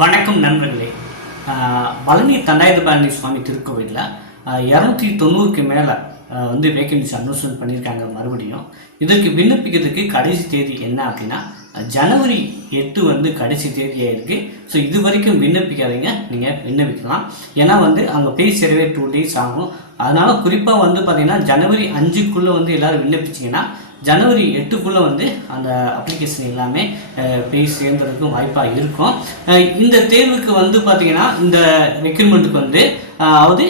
வணக்கம் நண்பர்களே. பழனி தண்டாயுதபாணி சுவாமி திருக்கோவிலில் 290க்கு மேலே வந்து வேகன்சி அனௌன்ஸ்மெண்ட் பண்ணியிருக்காங்க. மறுபடியும் இதற்கு விண்ணப்பிக்கிறதுக்கு கடைசி தேதி என்ன அப்படின்னா ஜனவரி 8 வந்து கடைசி தேதியாக இருக்குது. ஸோ இது வரைக்கும் விண்ணப்பிக்காதீங்க, நீங்கள் விண்ணப்பிக்கலாம். ஏன்னா வந்து அங்கே போய் சேரவே 2 days ஆகும். அதனால் குறிப்பாக வந்து பார்த்திங்கன்னா ஜனவரி 5க்குள்ளே வந்து எல்லோரும் விண்ணப்பிச்சிங்கன்னா ஜனவரி 8க்குள்ளே வந்து அந்த அப்ளிகேஷன் எல்லாமே போய் சேர்ந்ததுக்கும் வாய்ப்பாக இருக்கும். இந்த தேர்வுக்கு வந்து பார்த்திங்கன்னா இந்த ரெக்ரூட்மெண்ட்டுக்கு வந்து அதாவது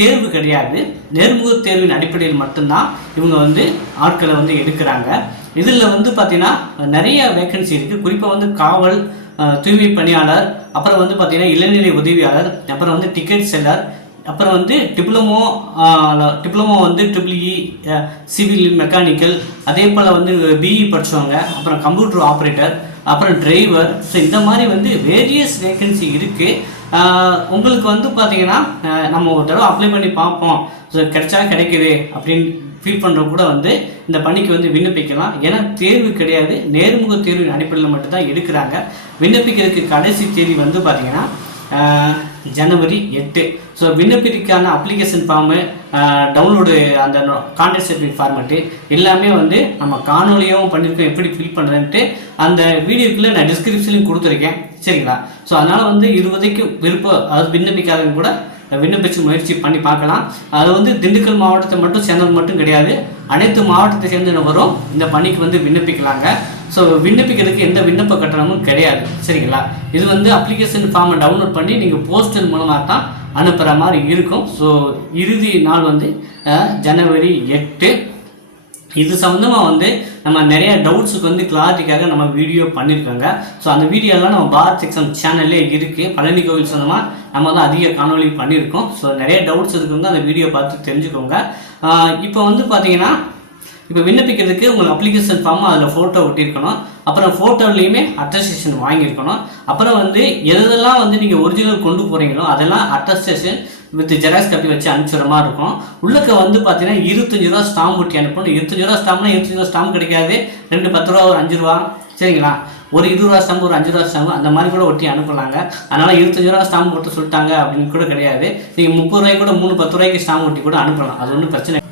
தேர்வு கிடையாது, நேர்முக தேர்வின் அடிப்படையில் மட்டும்தான் இவங்க வந்து ஆட்களை வந்து எடுக்கிறாங்க. இதில் வந்து பார்த்திங்கன்னா நிறைய வேக்கன்சி இருக்குது. குறிப்பாக வந்து காவல், தூய்மை பணியாளர், அப்புறம் வந்து பார்த்திங்கன்னா இளநிலை உதவியாளர், அப்புறம் வந்து டிக்கெட் செல்லர், அப்புறம் வந்து டிப்ளமோ வந்து EEE சிவில் மெக்கானிக்கல், அதே போல் வந்து BE படித்தவங்க, அப்புறம் கம்ப்யூட்டர் ஆப்ரேட்டர், அப்புறம் டிரைவர். ஸோ இந்த மாதிரி வந்து வேரியஸ் வேக்கன்சி இருக்குது. உங்களுக்கு வந்து பார்த்திங்கன்னா நம்ம ஒரு தடவை அப்ளை பண்ணி பார்ப்போம், ஸோ கிடைச்சா கிடைக்குது அப்படின்னு ஃபீல் பண்ணுறவங்க கூட வந்து இந்த பணிக்கு வந்து விண்ணப்பிக்கலாம். ஏன்னா தேர்வு கிடையாது, நேர்முக தேர்வின் அடிப்படையில் மட்டும்தான் எடுக்கிறாங்க. விண்ணப்பிக்கிறதுக்கு கடைசி தேதி வந்து பார்த்திங்கன்னா ஜனவரி 8. ஸோ விண்ணப்பிற்கான அப்ளிகேஷன் ஃபார்மு, டவுன்லோடு, அந்த கான்டாக்ட் சர்டிஃபிகேட் ஃபார்மெட்டு எல்லாமே வந்து நம்ம காணொலியாகவும் பண்ணியிருக்கோம். எப்படி ஃபில் பண்ணுறேன்ட்டு அந்த வீடியோக்குள்ளே நான் டிஸ்கிரிப்ஷன்லையும் கொடுத்துருக்கேன், சரிங்களா? ஸோ அதனால் வந்து இருபதைக்கும் அதாவது விண்ணப்பிக்காதவங்க கூட விண்ணப்பிச்சு முயற்சி பண்ணி பார்க்கலாம். அது வந்து திண்டுக்கல் மாவட்டத்தை மட்டும் சேர்ந்தவங்க மட்டும் கிடையாது, அனைத்து மாவட்டத்தை சேர்ந்தவரும் இந்த பணிக்கு வந்து விண்ணப்பிக்கலாங்க. ஸோ விண்ணப்பிக்கிறதுக்கு எந்த விண்ணப்ப கட்டணமும் கிடையாது, சரிங்களா? இது வந்து அப்ளிகேஷன் ஃபார்மை டவுன்லோட் பண்ணி நீங்கள் போஸ்டல் மூலமாக தான் அனுப்புகிற மாதிரி இருக்கும். ஸோ இறுதி நாள் வந்து ஜனவரி 8. இது சம்மந்தமாக வந்து நம்ம நிறைய டவுட்ஸுக்கு வந்து கிளாரிட்டிக்காக நம்ம வீடியோ பண்ணியிருக்கோங்க. ஸோ அந்த வீடியோலாம் நம்ம பாரத் எக்ஸாம் சேனல்லே இருக்குது. பழனி கோவில் சொந்தமாக நம்ம தான் அதிக காணொலி பண்ணியிருக்கோம். ஸோ நிறைய டவுட்ஸ் இருக்குங்க, அந்த வீடியோ பார்த்து தெரிஞ்சுக்கோங்க. இப்போ வந்து பார்த்தீங்கன்னா இப்போ விண்ணப்பிக்கிறதுக்கு உங்களுக்கு அப்ளிகேஷன் ஃபார்ம் அதில் ஃபோட்டோ ஒட்டியிருக்கணும், அப்புறம் ஃபோட்டோலேயுமே அட்டஸ்டேஷன் வாங்கியிருக்கணும். அப்புறம் வந்து எதெல்லாம் வந்து நீங்கள் ஒரிஜினல் கொண்டு போகிறீங்களோ அதெல்லாம் அட்டஸ்டேஷன் வித் ஜெராக்ஸ் காப்பி வச்சு அனுப்பிச்சுற மாதிரி இருக்கும். உள்ளக்க வந்து பார்த்தீங்கன்னா 25 ரூபா ஸ்டாம்ப் ஒட்டி அனுப்பணும். 25 ரூபா ஸ்டாம்ப்னா 25 ரூபா ஸ்டாம்ப் கிடைக்காது, 2 10 ரூபா, ஒரு 5 ரூபா, சரிங்களா? ஒரு 20 ரூபா ஸ்டாம்பு, ஒரு 5 ரூபா ஸ்டாம்பு, அந்த மாதிரி கூட ஒட்டி அனுப்பலாங்க. அதனால் 25 ரூபா ஸ்டாம்ப் போட்டு சொல்லிட்டாங்க அப்படின்னு கூட கிடையாது. நீங்கள் 30 ரூபாய்க்கு கூட 3 10 ரூபாய்க்கு ஸ்டாம்ப் ஒட்டி கூட அனுப்பலாம், அது ஒன்றும் பிரச்சனை.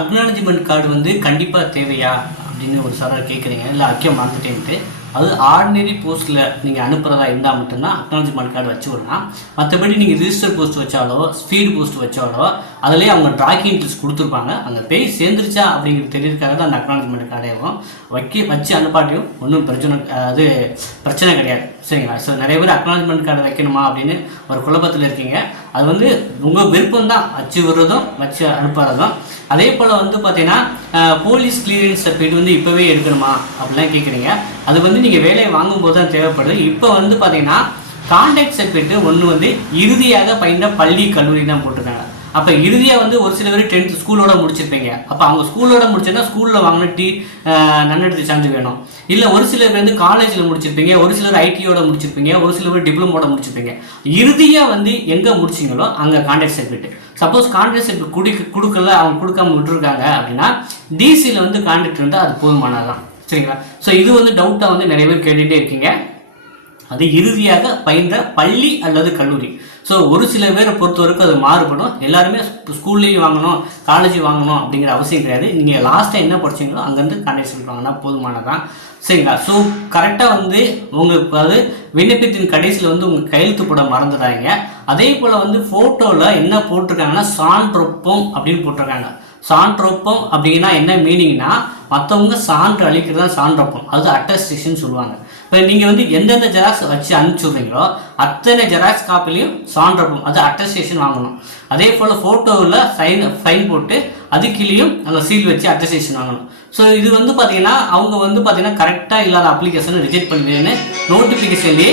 அக்னாலஜ்மெண்ட் கார்டு வந்து கண்டிப்பாக தேவையா அப்படின்னு ஒரு சார் கேட்குறீங்க. இல்லை ஐக்கியம் மறந்துட்டேன்ட்டு, அது ஆர்டினரி போஸ்ட்டில் நீங்கள் அனுப்புகிறதா இருந்தால் மட்டும்தான் அக்னாலஜ்மெண்ட் கார்டு வச்சு விடலாம். மற்றபடி நீங்கள் ரிஜிஸ்டர் போஸ்ட் வச்சாலோ ஸ்பீடு போஸ்ட் வச்சாலோ அதிலே அவங்க ட்ராக்கிங் டீல்ஸ் கொடுத்துருப்பாங்க. அங்கே போய் சேர்ந்துருச்சா அப்படிங்கிறது தெரியறதுக்காக தான் அந்த அக்னாலஜ்மெண்ட் கார்டையும் வச்சு அனுப்பாட்டியும் ஒன்றும் பிரச்சனை கிடையாது, சரிங்களா? ஸோ நிறைய பேர் அக்னாலஜ்மெண்ட் கார்டு வைக்கணுமா அப்படின்னு ஒரு குழப்பத்தில் இருக்கீங்க. அது வந்து உங்கள் விருப்பம் தான், வச்சு விடுறதும் வச்சு அனுப்புறதும். அதே போல் வந்து பார்த்தீங்கன்னா போலீஸ் கிளியரன்ஸ் சர்டிஃபிகேட் வந்து இப்போவே எடுக்கணுமா அப்படிலாம் கேட்குறீங்க. அது வந்து நீங்கள் வேலையை வாங்கும்போது தான் தேவைப்படுது. இப்போ வந்து பார்த்தீங்கன்னா கான்டாக்ட் சர்டிஃபிகேட் ஒன்று வந்து இறுதியாக பயின்ற பள்ளி கல்லூரி தான் போட்டிருக்காங்க. அப்போ இறுதியாக வந்து ஒரு சில பேர் 10th ஸ்கூலோட முடிச்சிருப்பீங்க. அப்போ அவங்க ஸ்கூலோட முடிச்சிருந்தா ஸ்கூலில் வாங்கின நன்னடத்தை சான்று வேணும். இல்லை ஒரு சில பேர் வந்து காலேஜில் முடிச்சிருப்பீங்க, ஒரு சிலர் ITயோட முடிச்சிருப்பீங்க, ஒரு சில பேர் டிப்ளமோட முடிச்சிருப்பீங்க. இறுதியாக வந்து எங்கே முடிச்சிங்களோ அங்கே contact certificate. Suppose contact certificate கொடுக்கல, அவங்க கொடுக்காம விட்டுருக்காங்க அப்படின்னா DCயில் வந்து கான்டாக்ட் இருந்தால் அது போதுமானதான், சரிங்களா? ஸோ இது வந்து டவுட்டாக வந்து நிறைய பேர் கேட்டுகிட்டே இருக்கீங்க. அது இறுதியாக பயின்ற பள்ளி அல்லது கல்லூரி. ஸோ ஒரு சில பேரை பொறுத்தவரைக்கும் அது மாறுபடும். எல்லாருமே ஸ்கூல்லேயும் வாங்கணும், காலேஜ் வாங்கணும் அப்படிங்கிற அவசியம் கிடையாது. நீங்கள் லாஸ்ட்டாக என்ன படிச்சிங்களோ அங்கேருந்து கான்டாக்ட் சொல்லிட்டாங்கன்னா போதுமானதான், சரிங்களா? ஸோ கரெக்டாக வந்து உங்களுக்கு அது விண்ணப்பத்தின் கடைசியில் வந்து உங்கள் கையெழுத்து போட மறந்துடாங்க. அதே போல் வந்து ஃபோட்டோவில் என்ன போட்டிருக்காங்கன்னா சான்றொப்பம் அப்படின்னு போட்டிருக்காங்க. சான்றொப்பம் அப்படின்னா என்ன மீனிங்னா மற்றவங்க சான்று அளிக்கிறது தான் சான்றொப்பம், அது அட்டஸ்டேஷன் சொல்லுவாங்க. இப்போ நீங்கள் வந்து எந்தெந்த ஜெராக்ஸ் வச்சு அனுப்பிச்சுடுறீங்களோ அத்தனை ஜெராக்ஸ் காப்பிலையும் சான்றொப்பம், அது அட்டஸ்டேஷன் வாங்கணும். அதே போல் ஃபோட்டோவில் ஃபைன் போட்டு அதுக்கிலையும் அந்த சீல் வச்சு அட்டஸ்டேஷன் வாங்கணும். ஸோ இது வந்து பார்த்தீங்கன்னா அவங்க வந்து பார்த்தீங்கன்னா கரெக்டாக இல்லாத அப்ளிகேஷனை ரிஜெக்ட் பண்ணுவேன்னு நோட்டிஃபிகேஷன்லேயே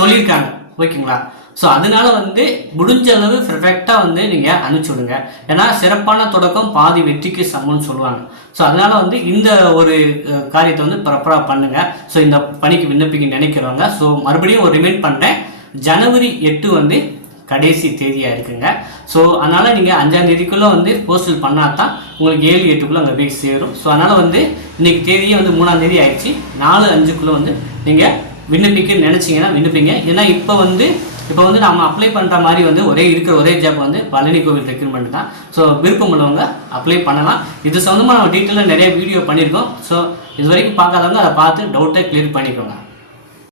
சொல்லியிருக்காங்க, ஓகேங்களா? ஸோ அதனால வந்து முடிஞ்ச அளவு பெர்ஃபெக்டாக வந்து நீங்கள் அனுப்பிச்சி விடுங்க. ஏன்னா சிறப்பான தொடக்கம் பாதி வெற்றிக்கு சமம்னு சொல்லுவாங்க. ஸோ அதனால் வந்து இந்த ஒரு காரியத்தை வந்து ப்ராப்பராக பண்ணுங்கள். ஸோ இந்த பணிக்கு விண்ணப்பிக்க நினைக்கிறவங்க, ஸோ மறுபடியும் ஒரு ரிமைண்ட் பண்ணுறேன், ஜனவரி 8 வந்து கடைசி தேதியாக இருக்குங்க. ஸோ அதனால் நீங்கள் 5ஆம் தேதிக்குள்ளே வந்து போஸ்டல் பண்ணால் தான் உங்களுக்கு 7 8க்குள்ளே அங்கே போய் சேரும். ஸோ அதனால் வந்து இன்றைக்கி தேதியே வந்து 3ஆம் தேதி ஆயிடுச்சு, 4 5க்குள்ளே வந்து நீங்கள் விண்ணப்பிக்க நினச்சிங்கன்னா விண்ணப்பிங்க. ஏன்னா இப்போ வந்து நம்ம அப்ளை பண்ணுற மாதிரி வந்து ஒரே ஜாப் வந்து பழனி கோவில் ரெக்ரூட்மெண்ட் தான். ஸோ விருப்பம் உள்ளவங்க அப்ளை பண்ணலாம். இது சம்மந்தமாக நம்ம டீட்டெயிலாக நிறைய வீடியோ பண்ணியிருக்கோம். ஸோ இது வரைக்கும் பார்க்காதவங்க அதை பார்த்து டவுட்டை கிளியர் பண்ணிக்கோங்க.